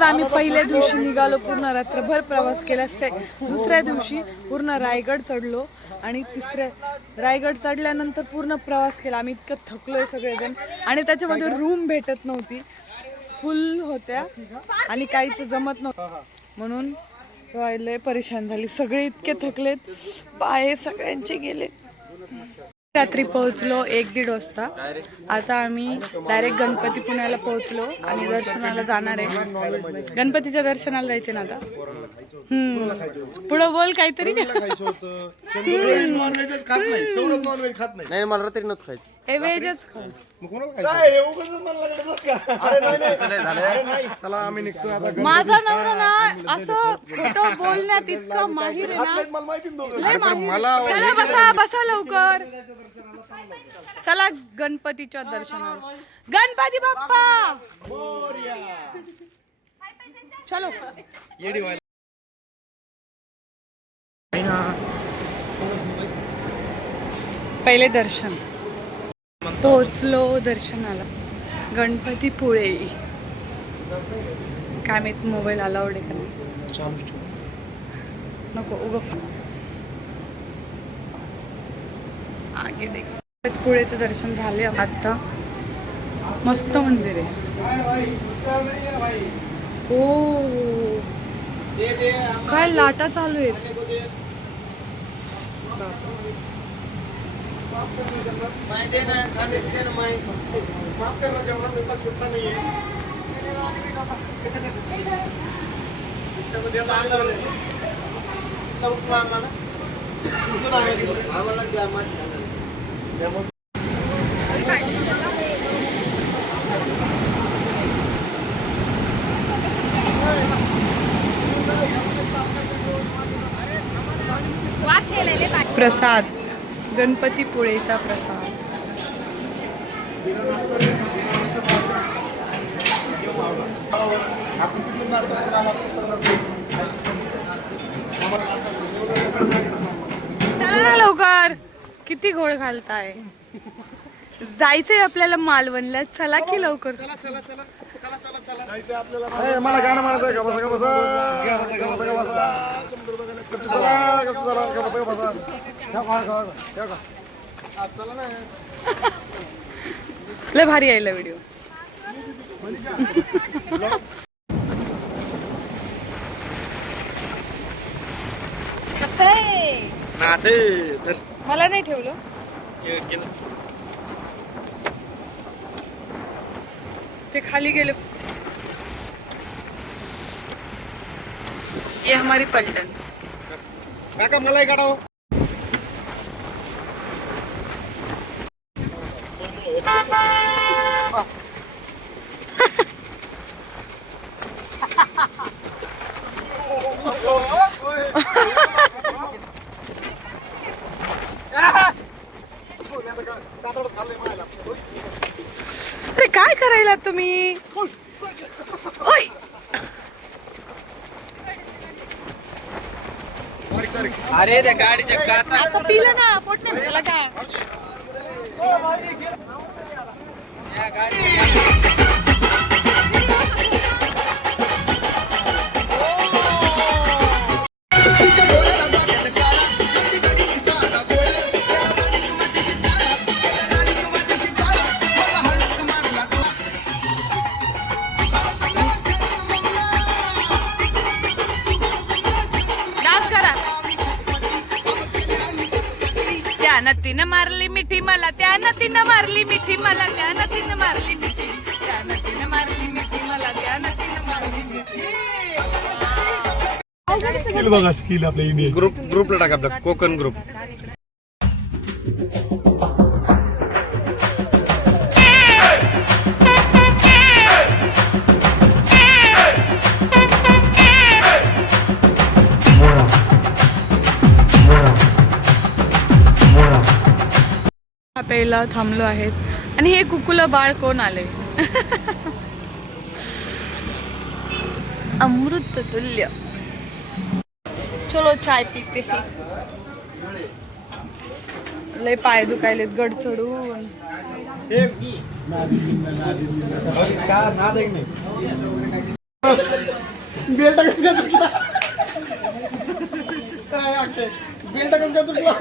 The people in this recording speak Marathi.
तर आम्ही पहिल्या दिवशी निघालो, पूर्ण रात्रभर प्रवास केला. दुसऱ्या दिवशी पूर्ण रायगड चढलो आणि रायगड चढल्यानंतर पूर्ण प्रवास केला. आम्ही इतकं थकलोय सगळेजण आणि त्याच्यामध्ये रूम भेटत नव्हती, फुल होत्या आणि काहीच जमत नव्हतं म्हणून लय परेशान झाली. सगळे इतके थकलेत, पाय सगळ्यांचे गेले. रात्री पोहोचलो 1-1:30 वाजता. आता आम्ही डायरेक्ट गणपती पुण्याला पोहोचलो आणि दर्शनाला जाणार आहे. गणपतीच्या दर्शनाला जायचे ना आता. पुढं बोल काहीतरी. नाही मला रात्री नव्हतं खायचं. व्हेजच खाऊ. माझा नवरा ना असं खोटं बोलण्यात इतकं माहिर आहे ना. चला बसा बसा लवकर. चला गणपतीच्या दर्शनाला. गणपती बाप्पा चलो. पहिले दर्शन. पोहोचलो दर्शनाला. गणपतीपुळे. काय माहित मोबाईल अलाउड आहे का नाही. नको उगं आगे देख. गणपतीपुळेचं दर्शन झाले आता. मस्त मंदिर आहे. ओ काय लाटा चालू आहेत. प्रसाद. गणपतीपुळेचा प्रसाद. चला ना लवकर. किती घोळ घालताय. जायचंय आपल्याला मालवणला. चला की लवकर. मला गाणं म्हणायचंय का? लय भारी यायला व्हिडिओ. कसं आहे मला नाही ठेवलं. ते खाली गेले. ये हमारी पलटन. काका मलाई काढावं. अरे काय करायला तुम्ही. ओय अरे त्या गाडीच्या काचा आता पिलं ना. पोट नाही भेटला का. नतीनं मारली मिठी मला. त्या नतीनं मारली मिठी मला. त्या नतीनं मारली मिठी. त्या नतीनं मारली मिठी मला. त्या नतीनं मारली मिठी. स्किल बघा. स्किल आपल्या इंडिया ग्रुपला टाका. आपला कोकण ग्रुप. प्यायला थांबलो आहेत आणि हे कुकुलं बाळ कोण आले. अमृत तुल्य. चलो चाय पीते. लय पाय दुखायलेत गड चढून. बेल्ट कसं काय तुटला काय अक्षय बेल्ट कसं काय तुटला